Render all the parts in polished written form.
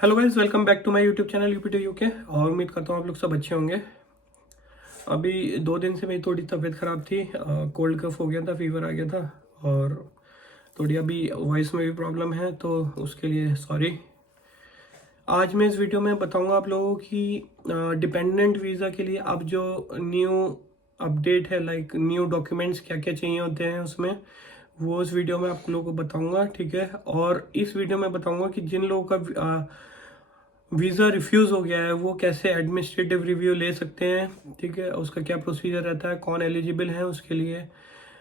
Hello guys, welcome back to my YouTube channel UP to UK. और उम्मीद करता हूँ आप लोग सब अच्छे होंगे। अभी 2 दिन से मेरी थोड़ी तबीयत ख़राब थी, कोल्ड कफ हो गया था, फीवर आ गया था और थोड़ी अभी वॉइस में भी प्रॉब्लम है, तो उसके लिए सॉरी। आज मैं इस वीडियो में बताऊंगा आप लोगों की डिपेंडेंट वीज़ा के लिए अब जो न्यू अपडेट है, लाइक न्यू डॉक्यूमेंट्स क्या क्या चाहिए होते हैं उसमें, वो इस वीडियो में आप लोगों को बताऊंगा, ठीक है। और इस वीडियो में बताऊंगा कि जिन लोगों का वीज़ा रिफ्यूज़ हो गया है वो कैसे एडमिनिस्ट्रेटिव रिव्यू ले सकते हैं, ठीक है। उसका क्या प्रोसीजर रहता है, कौन एलिजिबल है उसके लिए।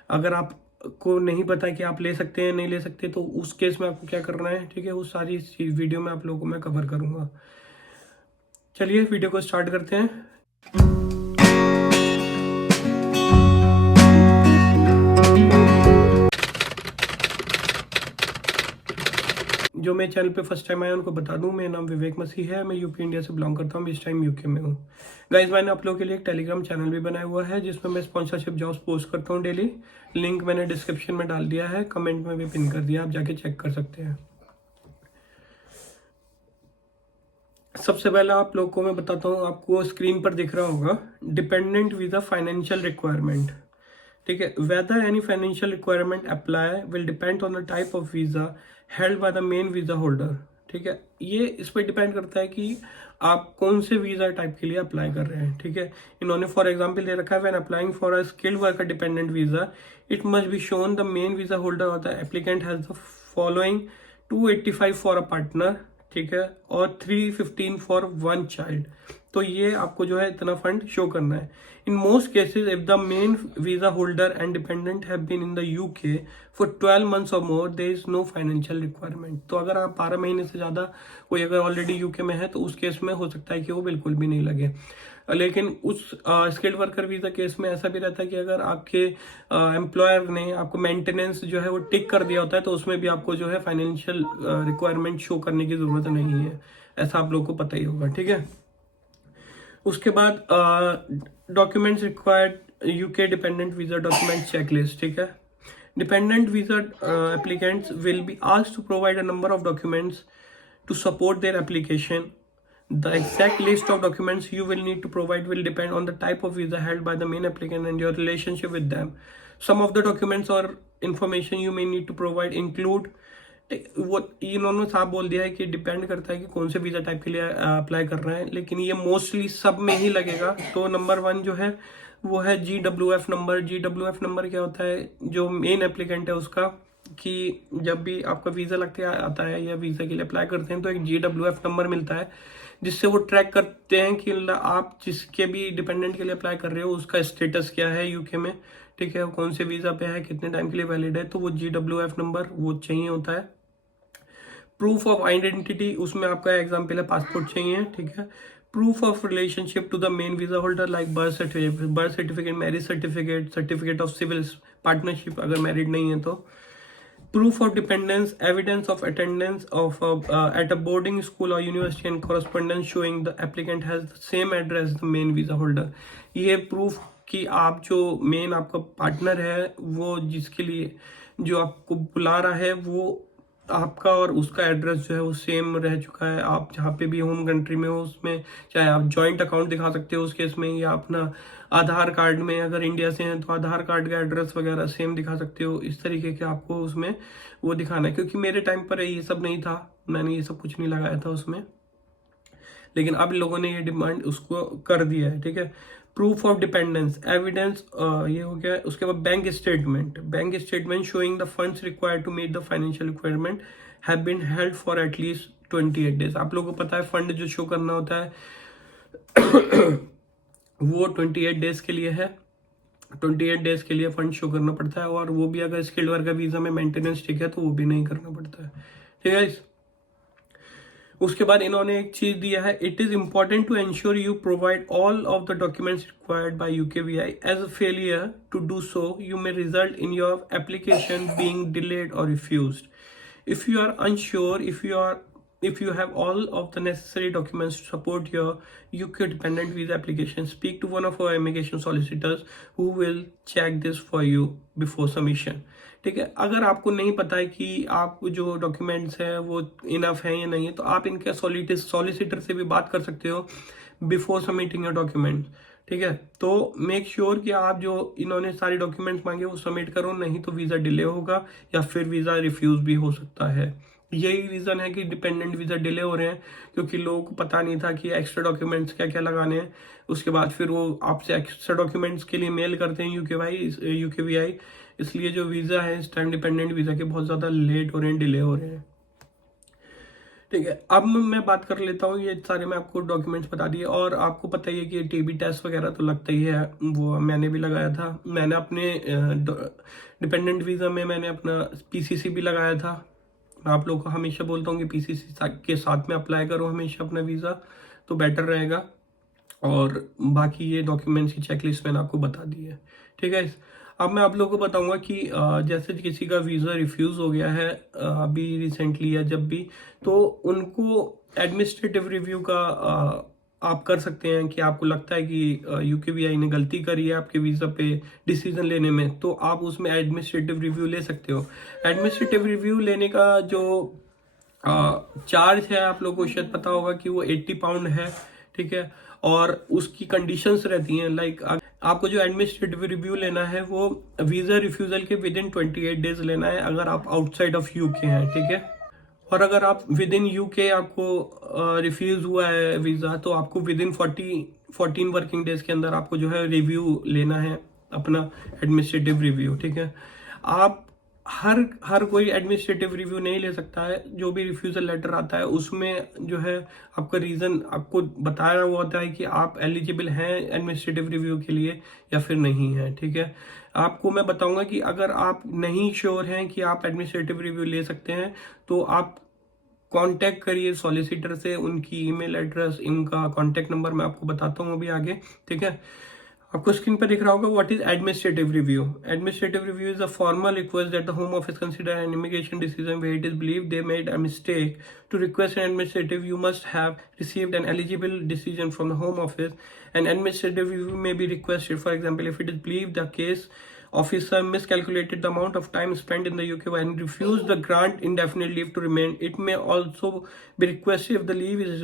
अगर आपको नहीं पता कि आप ले सकते हैं नहीं ले सकते, तो उस केस में आपको क्या करना है, ठीक है। उस सारी चीज़ वीडियो में आप लोगों को मैं कवर करूँगा। चलिए वीडियो को स्टार्ट करते हैं। जो मेरे चैनल पे फर्स्ट टाइम आया उनको बता दूं, मेरा नाम विवेक मसीह है, मैं यूपी इंडिया से बिलोंग करता हूं, इस टाइम यूके में हूं। गाइस, मैंने आप लोगों के लिए एक टेलीग्राम चैनल भी बनाया हुआ है जिसमें मैं स्पॉन्सरशिप जॉब्स पोस्ट करता हूं डेली। लिंक मैंने डिस्क्रिप्शन में डाल दिया है, कमेंट में भी पिन कर दिया, आप जाके चेक कर सकते हैं। सबसे पहले आप लोगों को मैं बताता हूँ, आपको स्क्रीन पर दिख रहा होगा डिपेंडेंट वीजा फाइनेंशियल रिक्वायरमेंट, ठीक है। Whether any financial requirement apply will depend on the type of visa held by the main visa holder, ठीक है। ये इस पर डिपेंड करता है कि आप कौन से वीजा टाइप के लिए अप्लाई कर रहे हैं, ठीक है। इन्होंने फॉर एग्जांपल दे रखा है, when applying for a skilled worker dependent visa it must be shown the main visa holder और the applicant has the following 285 for a partner, ठीक है, और 315 फॉर वन चाइल्ड। तो ये आपको जो है इतना फंड शो करना है। In most cases if the main visa holder and dependent have been in the UK for 12 months or more there is no financial requirement. तो अगर आप 12 महीने से ज्यादा कोई अगर ऑलरेडी यूके में है तो उस केस में हो सकता है कि वो बिल्कुल भी नहीं लगे। लेकिन उस स्किल्ड वर्कर वीजा केस में ऐसा भी रहता है कि अगर आपके एम्प्लॉयर ने आपको मेंटेनेंस जो है वो टिक कर दिया होता है, तो उसमें भी आपको जो है फाइनेंशियल रिक्वायरमेंट शो करने की जरूरत नहीं है। ऐसा आप लोगों को पता ही होगा, ठीक है। उसके बाद documents required UK dependent visa document checklist, ठीक है। Dependent visa applicants will be asked to provide a number of documents to support their application. The exact list of documents you will need to provide will depend on the type of visa held by the main applicant and your relationship with them. Some of the documents or information you may need to provide include, वो इन्होंने साफ बोल दिया है कि depend करता है कि कौन से वीजा टाइप के लिए अप्लाई कर रहे हैं, लेकिन ये मोस्टली सब में ही लगेगा। तो नंबर 1 जो है वो है GWF नंबर। GWF नंबर क्या होता है, जो मेन एप्लीकेंट है उसका, कि जब भी आपका वीजा लगते आता है या वीजा के लिए अप्लाई करते हैं तो एक GWF नंबर मिलता है, जिससे वो ट्रैक करते हैं कि आप जिसके भी डिपेंडेंट के लिए अप्लाई कर रहे हो उसका स्टेटस क्या है यूके में, ठीक है, कौन से वीजा पे है, कितने टाइम के लिए वैलिड है। तो वो GWF नंबर वो चाहिए होता है। प्रूफ ऑफ आइडेंटिटी, उसमें आपका एग्जाम्पल है पासपोर्ट चाहिए, ठीक है। Proof of relationship to the main visa holder like birth certificate, marriage certificate, certificate of civil partnership अगर मैरिड नहीं है तो। Proof of dependence, evidence of attendance of at a boarding school or university and correspondence showing the applicant has the same address the main visa holder. ये proof कि आप जो main आपका partner है वो जिसके लिए जो आपको बुला रहा है वो आपका और उसका एड्रेस जो है वो सेम रह चुका है। आप जहाँ पे भी होम कंट्री में हो उसमें, चाहे आप जॉइंट अकाउंट दिखा सकते हो उस केस में, या अपना आधार कार्ड में अगर इंडिया से हैं तो आधार कार्ड का एड्रेस वगैरह सेम दिखा सकते हो। इस तरीके के आपको उसमें वो दिखाना है, क्योंकि मेरे टाइम पर ये सब नहीं था, मैंने ये सब कुछ नहीं लगाया था उसमें, लेकिन अब लोगों ने ये डिमांड उसको कर दिया है, ठीक है। प्रूफ ऑफ डिपेंडेंस, एविडेंस, ये हो गया। उसके बाद bank statement showing the funds required to meet the financial requirement have been held for at least 28 days. आप लोगों को पता है फंड जो शो करना होता है वो 28 डेज के लिए है। 28 डेज के लिए फंड शो करना पड़ता है, और वो भी अगर स्किल्ड वर्कर वीजा में मेंटेनेंस ठीक है तो वो भी नहीं करना पड़ता है, ठीक है। उसके बाद इन्होंने एक चीज दिया है, it is important to ensure you provide all of the documents required by UKVI as a failure to do so you may result in your application being delayed or refused. If you are unsure if you are if you have all of the necessary documents to support your UK dependent visa application, speak to one of our immigration solicitors who will check this for you before submission. ठीक है, अगर आपको नहीं पता है कि आप जो डॉक्यूमेंट्स हैं वो इनफ हैं या नहीं है, तो आप इनके सॉलिसिटर से भी बात कर सकते हो बिफोर सबमिटिंग योर डॉक्यूमेंट। ठीक है, तो मेक श्योर कि आप जो इन्होंने सारे डॉक्यूमेंट्स मांगे वो सबमिट करो, नहीं तो वीज़ा डिले होगा या फिर वीज़ा रिफ्यूज़ भी हो सकता है। यही रीज़न है कि डिपेंडेंट वीज़ा डिले हो रहे हैं, क्योंकि लोगों को पता नहीं था कि एक्स्ट्रा डॉक्यूमेंट्स क्या क्या लगाने हैं। उसके बाद फिर वो आपसे एक्स्ट्रा डॉक्यूमेंट्स के लिए मेल करते हैं UKVI, इसलिए जो वीज़ा है इस टाइम डिपेंडेंट वीज़ा के बहुत ज़्यादा लेट हो रहे हैं, डिले हो रहे हैं। ठीक है, अब मैं बात कर लेता हूँ, ये सारे मैं आपको डॉक्यूमेंट्स बता दिए। और आपको पता ही है कि TB टेस्ट वगैरह तो लगता ही है, वो मैंने भी लगाया था। मैंने अपने डिपेंडेंट वीज़ा में मैंने अपना PCC भी लगाया था। मैं आप लोगों को हमेशा बोलता हूँ कि PCC के साथ में अप्लाई करो हमेशा अपना वीज़ा, तो बेटर रहेगा। और बाकी ये डॉक्यूमेंट्स की चेकलिस्ट मैंने आपको बता दी है। ठीक है, अब मैं आप लोगों को बताऊंगा कि जैसे किसी का वीज़ा रिफ्यूज़ हो गया है अभी रिसेंटली या जब भी, तो उनको एडमिनिस्ट्रेटिव रिव्यू का आप कर सकते हैं कि आपको लगता है कि UKVI ने गलती करी है आपके वीज़ा पे डिसीजन लेने में, तो आप उसमें एडमिनिस्ट्रेटिव रिव्यू ले सकते हो। एडमिनिस्ट्रेटिव रिव्यू लेने का जो चार्ज है आप लोगों को शायद पता होगा कि वो 80 पाउंड है। ठीक है, और उसकी कंडीशंस रहती हैं, लाइक आपको जो एडमिनिस्ट्रेटिव रिव्यू लेना है वो वीज़ा रिफ्यूज़ल के विद इन 28 डेज लेना है अगर आप आउटसाइड ऑफ UK हैं। ठीक है, और अगर आप विद इन UK आपको रिफ्यूज़ हुआ है वीज़ा, तो आपको विद इन 14 वर्किंग डेज के अंदर आपको जो है रिव्यू लेना है अपना एडमिनिस्ट्रेटिव रिव्यू। ठीक है, आप हर कोई एडमिनिस्ट्रेटिव रिव्यू नहीं ले सकता है। जो भी रिफ्यूजल लेटर आता है उसमें जो है आपका रीज़न आपको बताया हुआ होता है कि आप एलिजिबल हैं एडमिनिस्ट्रेटिव रिव्यू के लिए या फिर नहीं है। ठीक है, आपको मैं बताऊंगा कि अगर आप नहीं श्योर हैं कि आप एडमिनिस्ट्रेटिव रिव्यू ले सकते हैं, तो आप कांटेक्ट करिए सॉलिसिटर से। उनकी ईमेल एड्रेस, इनका कांटेक्ट नंबर मैं आपको बताता हूँ अभी आगे। ठीक है, आपको स्क्रीन पर दिख रहा होगा what is administrative review. Administrative review is a formal request that the home office consider an immigration decision where it is believed they made a mistake. To request an administrative you must have received an eligible decision from the home office. An administrative review may be requested, for example, if it is believed the case officer miscalculated the amount of time spent in the UK and refused the grant indefinite leave to remain. It may also be requested if the leave is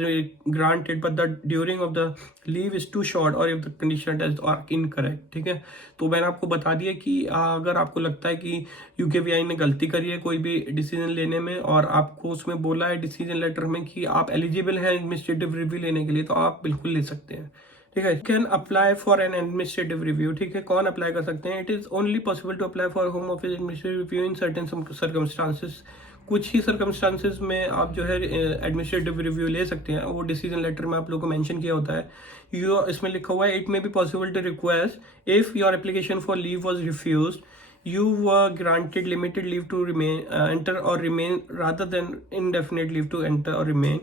granted but the during of the leave is too short or if the condition is are incorrect. ठीक है, तो मैंने आपको बता दिया कि अगर आपको लगता है कि UKVI ने गलती करी है कोई भी डिसीजन लेने में और आपको उसमें बोला है डिसीजन लेटर में कि आप एलिजिबल हैं एडमिनिस्ट्रेटिव रिव्यू लेने के लिए, तो आप बिल्कुल ले सकते हैं। ठीक है, can apply for an administrative review. ठीक है, कौन अप्लाई कर सकते हैं? It is only possible to apply for home office administrative review in certain circumstances. कुछ ही सर्कमस्टांसेस में आप जो है एडमिनिस्ट्रेटिव रिव्यू ले सकते हैं, वो डिसीजन लेटर में आप लोगों को मेंशन किया होता है। इसमें लिखा हुआ है it may be possible to request if your application for leave was refuse, you were granted limited leave to remain enter or remain rather than indefinite leave to enter or remain,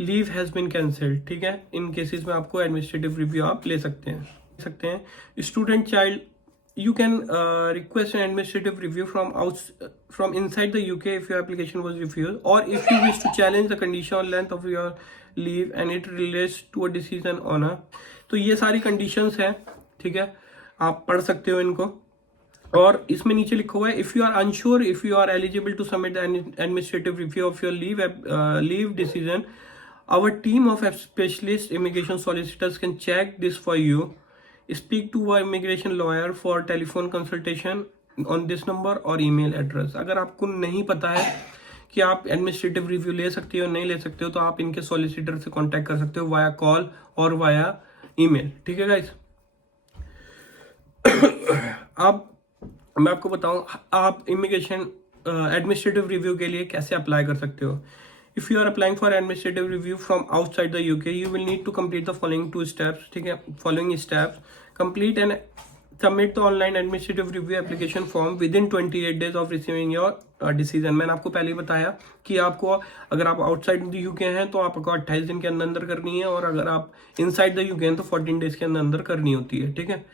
leave has been cancelled। ठीक है, इन cases में आपको administrative review आप ले सकते हैं। Student child, you can request an administrative review from inside the UK if your application was refused, or if you wish to challenge the condition or length of your leave and it relates to a decision on a, तो ये सारी conditions हैं। ठीक है, आप पढ़ सकते हो इनको। और इसमें नीचे लिखा हुआ है if you are unsure if you are eligible to submit the administrative review of your leave decision, our team of specialist immigration solicitors can check this for you. Speak to a immigration lawyer for telephone consultation on this number और email address. अगर आपको नहीं पता है कि आप administrative review ले सकते हो नहीं ले सकते हो, तो आप इनके सॉलिसिटर से कॉन्टैक्ट कर सकते हो वाया कॉल और वाया ईमेल। ठीक है गाइस, अब मैं आपको बताऊं आप इमिग्रेशन एडमिनिस्ट्रेटिव रिव्यू के लिए कैसे अप्लाई कर सकते हो। If you are applying for administrative review from outside the UK, you will need to complete the following 2 steps. ठीक है, following steps, complete and submit the online administrative review application form within 28 days of receiving your decision. मैंने आपको पहले ही बताया कि आपको अगर आप आउटसाइड द UK हैं तो आपको 28 दिन के अंदर करनी है, और अगर आप इनसाइड द UK हैं तो 14 डेज के अंदर करनी होती है। ठीक है,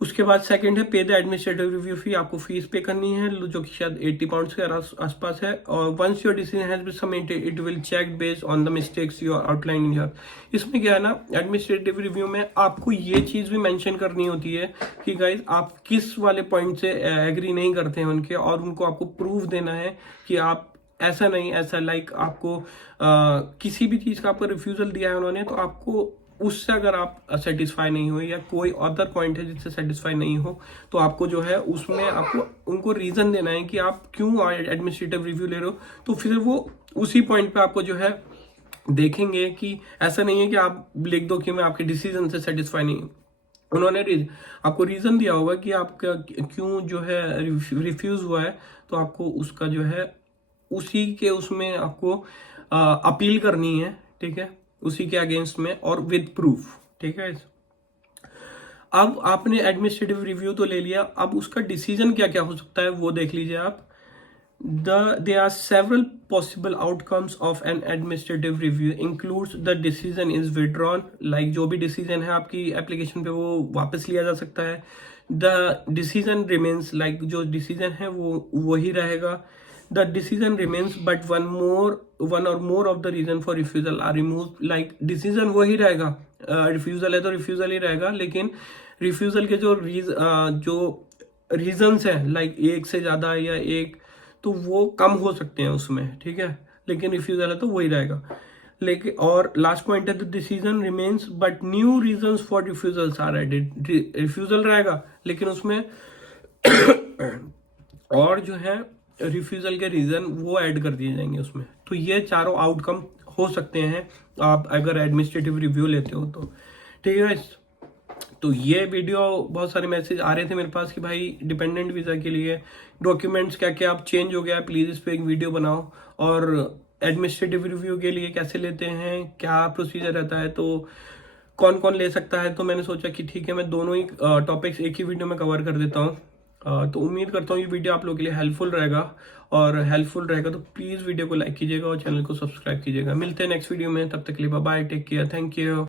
उसके बाद सेकंड है पे द एडमिनिस्ट्रेटिव रिव्यू फी, आपको फीस पे करनी है जो कि शायद 80 पाउंड्स के आसपास है। और once your decision has been submitted it will check based on the mistakes you outline in your. इसमें क्या है ना, एडमिनिस्ट्रेटिव रिव्यू में आपको ये चीज भी मेंशन करनी होती है कि गाइज आप किस वाले पॉइंट से एग्री नहीं करते हैं उनके, और उनको आपको प्रूफ देना है कि आप ऐसा नहीं, ऐसा लाइक आपको किसी भी चीज का आपको रिफ्यूजल दिया है उन्होंने, तो आपको उससे अगर आप सेटिस्फाई नहीं हो या कोई अदर पॉइंट है जिससे सेटिस्फाई नहीं हो, तो आपको जो है उसमें आपको उनको रीजन देना है कि आप क्यों एडमिनिस्ट्रेटिव रिव्यू ले रहे हो। तो फिर वो उसी पॉइंट पे आपको जो है देखेंगे कि ऐसा नहीं है कि आप लिख दो कि मैं आपके डिसीजन से सेटिस्फाई नहीं हूँ। उन्होंने आपको रीजन दिया होगा कि आपका क्यों जो है रिफ्यूज हुआ है, तो आपको उसका जो है उसी के उसमें आपको अपील करनी है, ठीक है, उसी के अगेंस्ट में और विद प्रूफ, ठीक है। अब आपने एडमिनिस्ट्रेटिव रिव्यू तो ले लिया, अब उसका डिसीजन क्या क्या हो सकता है वो देख लीजिए आप। there are several possible outcomes of an administrative review includes the decision is withdrawn, like जो भी decision है आपकी एप्लीकेशन पे वो वापस लिया जा सकता है। the decision remains, like जो decision है वो वही रहेगा। the decision remains but one or more of the reason for refusal are removed, like decision वही रहेगा, refusal है तो refusal ही रहेगा, लेकिन refusal के जो reasons है, like एक से ज्यादा या एक, तो वो कम हो सकते हैं उसमें, ठीक है, लेकिन रिफ्यूजल है तो वही रहेगा। लेकिन और लास्ट पॉइंट है the decision remains but new reasons for refusals are added, refusal रहेगा लेकिन उसमें और जो है रिफ्यूजल के रीजन वो ऐड कर दिए जाएंगे उसमें। तो ये चारों आउटकम हो सकते हैं आप अगर एडमिनिस्ट्रेटिव रिव्यू लेते हो तो, ठीक है। तो ये वीडियो, बहुत सारे मैसेज आ रहे थे मेरे पास कि भाई डिपेंडेंट वीज़ा के लिए डॉक्यूमेंट्स क्या क्या आप चेंज हो गया, प्लीज़ इस पर एक वीडियो बनाओ, और एडमिनिस्ट्रेटिव रिव्यू के लिए कैसे लेते हैं, क्या प्रोसीजर रहता है, तो कौन कौन ले सकता है। तो मैंने सोचा कि ठीक है मैं दोनों ही टॉपिक्स एक ही वीडियो में कवर कर देता हूँ। तो उम्मीद करता हूँ ये वीडियो आप लोगों के लिए हेल्पफुल रहेगा, और हेल्पफुल रहेगा तो प्लीज़ वीडियो को लाइक कीजिएगा और चैनल को सब्सक्राइब कीजिएगा। मिलते हैं नेक्स्ट वीडियो में, तब तक के लिए bye bye, take care, thank you.